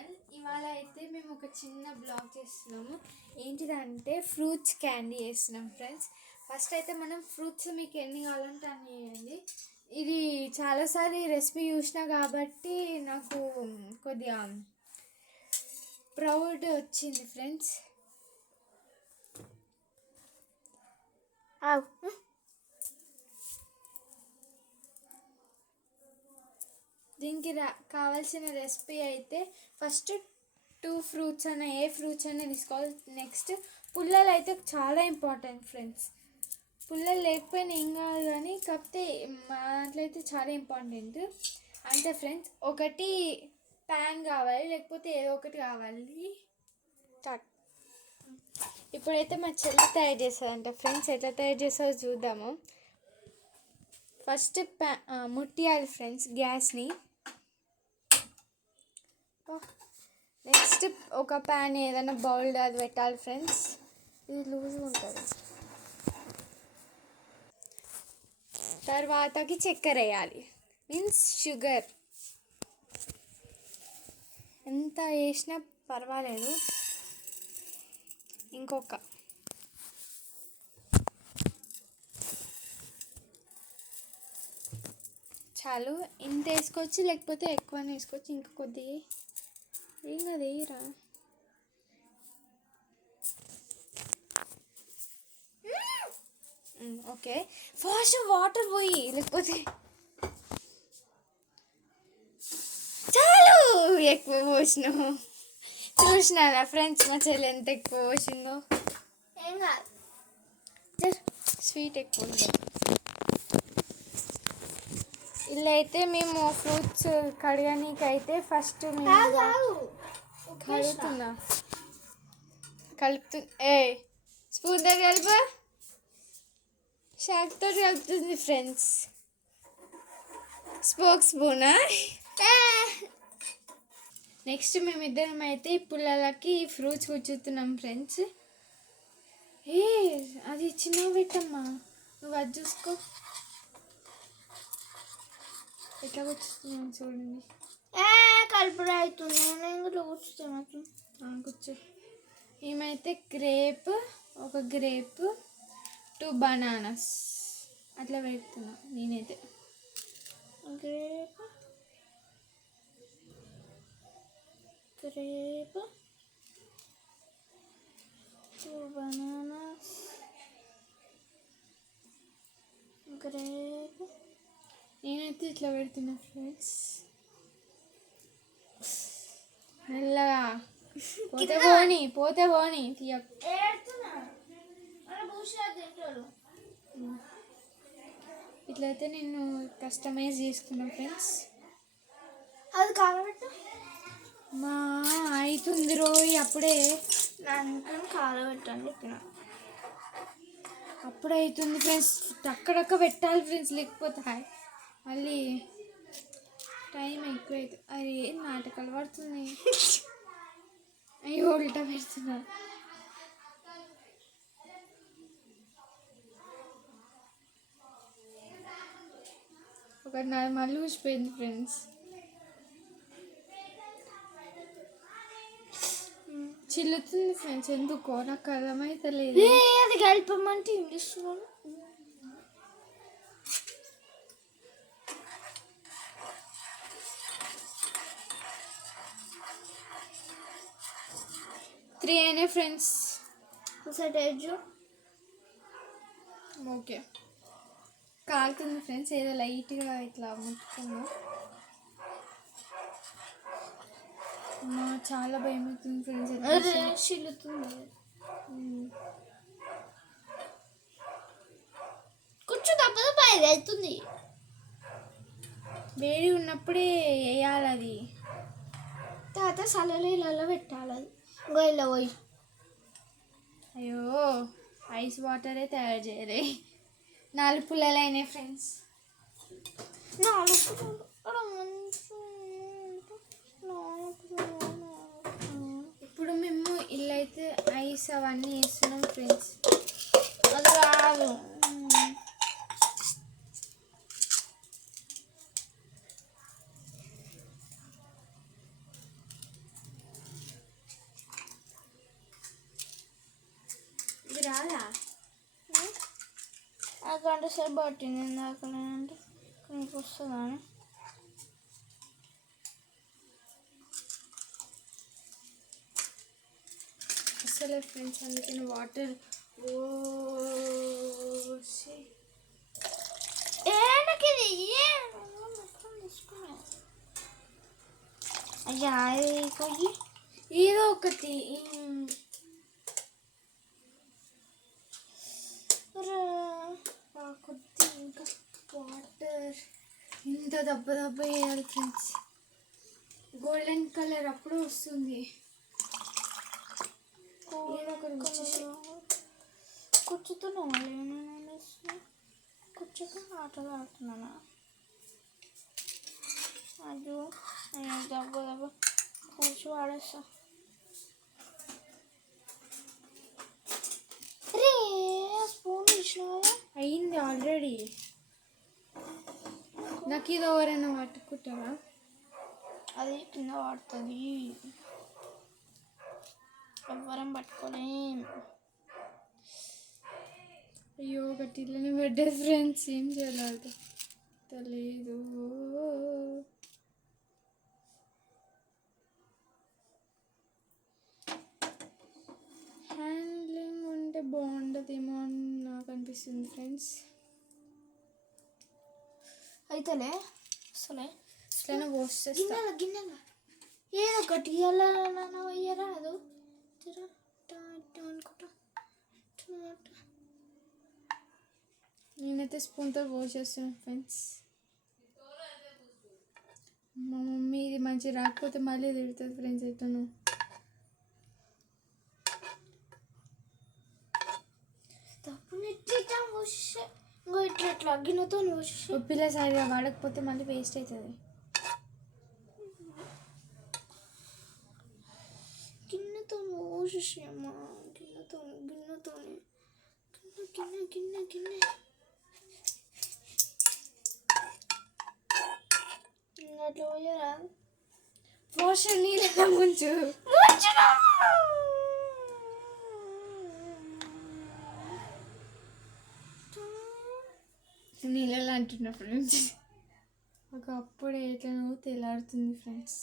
Channel. ఇవాళ అయితే మేము ఒక చిన్న బ్లాగ్ చేస్తున్నాము. ఏంటిదంటే ఫ్రూట్స్ క్యాండీ చేస్తున్నాం ఫ్రెండ్స్. ఫస్ట్ అయితే మనం ఫ్రూట్స్ మీకు ఎన్ని కావాలంటే అన్ని వేయండి. ఇది చాలాసార్లు రెసిపీ చూసినా కాబట్టి నాకు కొద్దిగా ప్రౌడ్ వచ్చింది ఫ్రెండ్స్. దీనికి కావాల్సిన రెసిపీ అయితే ఫస్ట్ 2 ఫ్రూట్స్ అన్న ఏ ఫ్రూట్స్ అన్న తీసుకోవాలి. నెక్స్ట్ పుల్లలు అయితే చాలా ఇంపార్టెంట్ ఫ్రెండ్స్. పుల్లలు లేకపోయినా ఏం కాదు కానీ కాకపోతే మా దాంట్లో అయితే చాలా ఇంపార్టెంట్. అంతే ఫ్రెండ్స్. ఒకటి ప్యాన్ కావాలి, లేకపోతే ఏదో ఒకటి కావాలి. స్టార్ట్. ఇప్పుడైతే మా చెల్లి తయారు చేస్తుందంట ఫ్రెండ్స్. ఎట్లా తయారు చేస్తుందో చూద్దాము. ఫస్ట్ ముట్టియాలి ఫ్రెండ్స్ గ్యాస్ని. నెక్స్ట్ ఒక ప్యాన్ ఏదైనా బౌల్ అది పెట్టాలి ఫ్రెండ్స్. ఇది లూజ్గా ఉంటుంది. తర్వాతకి చక్కెర వేయాలి, మీన్స్ షుగర్. ఎంత వేసినా పర్వాలేదు. ఇంకొక చాలు, ఇంత వేసుకోవచ్చు, లేకపోతే ఎక్కువనే వేసుకోవచ్చు. ఇంకా కొద్దిగా ఏం కాదు, వేయరా. ఓకే, ఫాస్ట్ వాటర్ పోయి, లేకపోతే చాలు. ఎక్కువ పోసినావు చూసినారా ఫ్రెండ్స్ మా చెల్లి ఎంత ఎక్కువ పోసిందో. ఏం కాదు, స్వీట్ ఎక్కువ ఉంటుంది. ఇలా అయితే మేము ఫ్రూట్స్ కడగనీకి అయితే ఫస్ట్ ఏ స్పూన్ దగ్గర కలిపా, షాక్తో కలుపుతుంది ఫ్రెండ్స్. స్పోక్ స్పూనా. నెక్స్ట్ మేమిద్దరం అయితే పుల్లలకి ఫ్రూట్స్ కూర్చుతున్నాం ఫ్రెండ్స్. అది చిన్న పెట్టమ్మా, నువ్వు అది చూసుకో. ఎట్లా కూర్చుతున్నాం చూడండి. కలుపుడు అవుతుంది, నేను కూర్చుతాను. కూర్చో. ఏమైతే ఒక గ్రేప్ 2 బనానాస్ అట్లా పెడుతున్నా నేనైతే. Grape 2 bananas. గ్రేప్ నేనైతే ఇట్లా పెడుతున్నా ఫ్రెండ్స్. మెల్లగా పోతే పోని తీయ. ఇట్లయితే నేను కస్టమైజ్ చేసుకున్నా ఫ్రెండ్స్. అది కాలబెట్టు మా అవుతుంది రోజు అప్పుడే కాలబెట్టండి. అప్పుడే అవుతుంది ఫ్రెండ్స్. అక్కడక్క పెట్టాలి ఫ్రెండ్స్, లేకపోతే మళ్ళీ టైం ఎక్కువ అవుతుంది. అది నాటకాలు పడుతుంది. అయ్యో ఉల్టా పెడుతున్నా. ఒకటి నాది మళ్ళీ ఊసిపోయింది ఫ్రెండ్స్. చిల్లుతుంది ఫ్రెండ్స్, ఎందుకో నాకు అర్థమైతే లేదు. అది కలిపమంటే ఏం చేస్తున్నాను. త్రీ అయినా ఫ్రెండ్స్. ఓకే, కాలుతుంది ఫ్రెండ్స్. ఏదో లైట్గా ఇట్లా ముట్టుకున్నా. చాలా భయం అవుతుంది ఫ్రెండ్స్. చిల్లుతుంది. కొంచెం తప్పదు, పైది అవుతుంది. వేడి ఉన్నప్పుడే వేయాలి అది. తర్వాత సలలీలలో పెట్టాలి అది. గోయిలో పోయి. అయ్యో, ఐస్ వాటరే తయారు చేయలే. 4 పుల్లలు అయినాయి ఫ్రెండ్స్. 4 ఇప్పుడు మేము ఇల్లు అయితే ఐస్ అవన్నీ వేస్తున్నాం ఫ్రెండ్స్. అది రాదు. గంట సేపు పట్టింది ఇందాక అంటే నీకు వస్తుందా అని. అసలే ఫ్రెండ్స్ అందుకని వాటర్ అయ్యా ఏదో ఒకటి కొద్ది ఇంకా వాటర్ ఇంత దెబ్బ వేయాలి ఫ్రెండ్స్. గోల్డెన్ కలర్ అప్పుడు వస్తుంది. ఏదో ఒకటి కూర్చుతున్నాను కూర్చోక ఆటలు ఆడుతున్నాను. అయ్యో దెబ్బ కూర్చో ఆడేస్తా. రే స్పూన్ ఇచ్చినావా? అయింది ఆల్రెడీ. నాకు ఇది ఎవరైనా పట్టుకుంటారా? అది కింద పడుతుంది, ఎవ్వరం పట్టుకోలేం. అయ్యో ఒకటి ఇళ్ళని పడ్డది ఫ్రెండ్స్, ఏం చేయాలి తెలియదు. హ్యాండ్లింగ్ ఉంటే బాగుంటుందేమో అని నాకు అనిపిస్తుంది ఫ్రెండ్స్. అయితేలే అసలే ఇట్లా వాష్ చేస్తా. గిన్నెల ఏదో ఒకటి అలా అయ్యారా అదో అనుకుంటా. నేనైతే స్పూన్తో వాష్ చేస్తాను ఫ్రెండ్స్. మా మమ్మీ ఇది మంచి రాకపోతే మళ్ళీ తిడుతుంది ఫ్రెండ్స్. ఎట్లను ఇట్లా గిన్నెతో ఉప్పిలో సరిగా వాడకపోతే మళ్ళీ వేస్ట్ అవుతుంది. గిన్నెతో పోసేమ్మా, గిన్నెతోనే గిన్నె అట్లా పోయారా? వాష్ నీళ్ళ ముంచు. నీళ్ళలో అంటున్నా ఫ్రెండ్స్. ఒకప్పుడు ఎట్లనో తెల్లారుతుంది ఫ్రెండ్స్.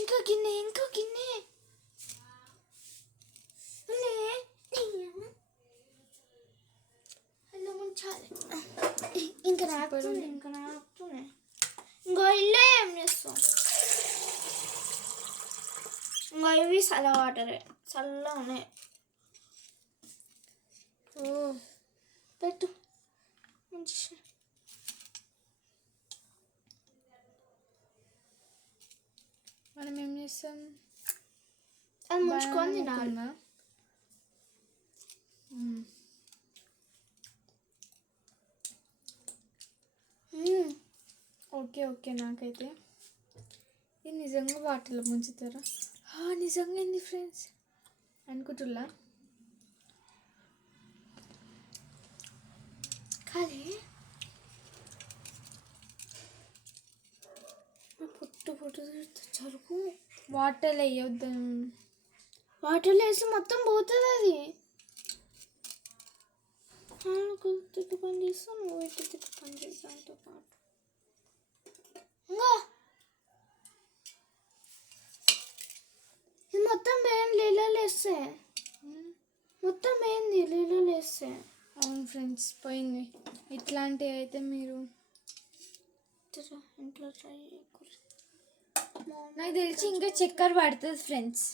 ఇంకా గిన్నె ఇంకా రాకుతున్నాయి. ఇంకో ఇల్లు ఏం చేస్తాం? ఇంకో ఇవి చల్ల వాటరే, చల్లగా ఉన్నాయి. పెట్టు మంచి. మనం ఏం చేస్తాం? అది ముంచుకొని తినాలి. ఓకే నాకైతే ఇది నిజంగా వాటర్లో ముంచుతారా? నిజంగా ఏంది ఫ్రెండ్స్ అనుకుంటున్నా. కానీ పొట్టు చరుకు వాటర్లో వేయొద్దు. వాటర్లో వేసి మొత్తం పోతుంది అది. తిట్టు పని చేస్తాను, నువ్వు ఇటు తిట్టు పని చేస్తానుతో పాటు. ఇంకా ఇది మొత్తం వేయండి నీళ్ళలో వేస్తే. అవును ఫ్రెండ్స్ పోయింది. ఇట్లాంటివి అయితే మీరు ఇంట్లో ట్రై నాకు తెలిసి ఇంకా చక్కెర పడుతుంది ఫ్రెండ్స్.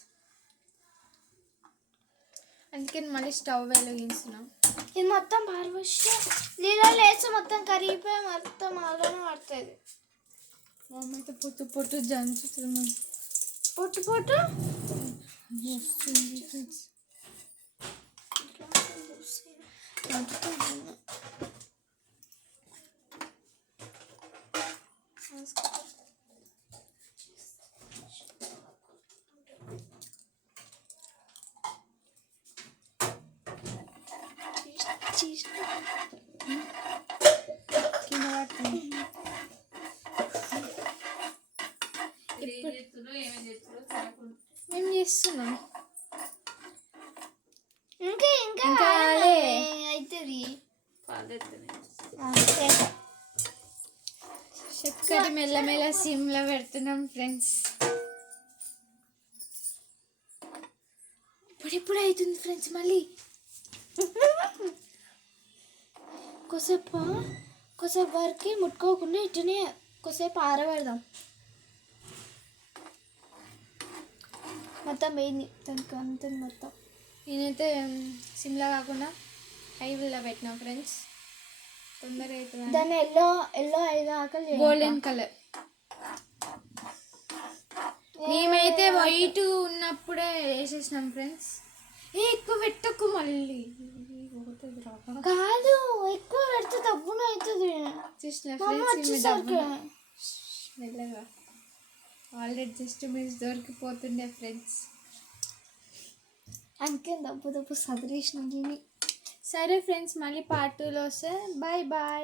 అందుకని మళ్ళీ స్టవ్ వెలిగిస్తున్నాం. ఇది మొత్తం పారబోస్తే నీళ్ళలో వేస్తే మొత్తం కరిగిపోయి మొత్తం అలానే పడుతుంది. మమ్మీ అయితే పొట్టు జంచుతున్నాం. పొట్టు వస్తుంది ఫ్రెండ్స్. మేము చేస్తున్నాం. ఎక్కడ మెల్లమెల్ల సిమ్లో పెడుతున్నాం ఫ్రెండ్స్. ఇప్పుడెప్పుడు అవుతుంది ఫ్రెండ్స్ మళ్ళీ కొద్దిసేపు వరకు ముట్టుకోకుండా ఇట్లనే కొద్దిసేపు ఆరబెడదాం. మొత్తం వేయింది దానికి అంత మొత్తం. నేనైతే సిమ్లా కాకుండా హైలో పెట్టినా ఫ్రెండ్స్, తొందరగా అవుతుంది. దాన్ని ఎల్లో అయ్యేదాకా గోల్డెన్ కలర్. మేమైతే వైట్ ఉన్నప్పుడే వేసేసినాం ఫ్రెండ్స్. ఎక్కువ పెట్టకు మళ్ళీ కాదు, ఎక్కువ పెడితే తప్పున అవుతుంది. చూసిన మెల్లగా ఆల్రెడీ జస్ట్ మిస్ దొరికిపోతుండే ఫ్రెండ్స్. అందుకే దప్పు సదిరేసిన. సరే ఫ్రెండ్స్, మళ్ళీ పార్ట్ 2లో వస్తే బాయ్ బాయ్.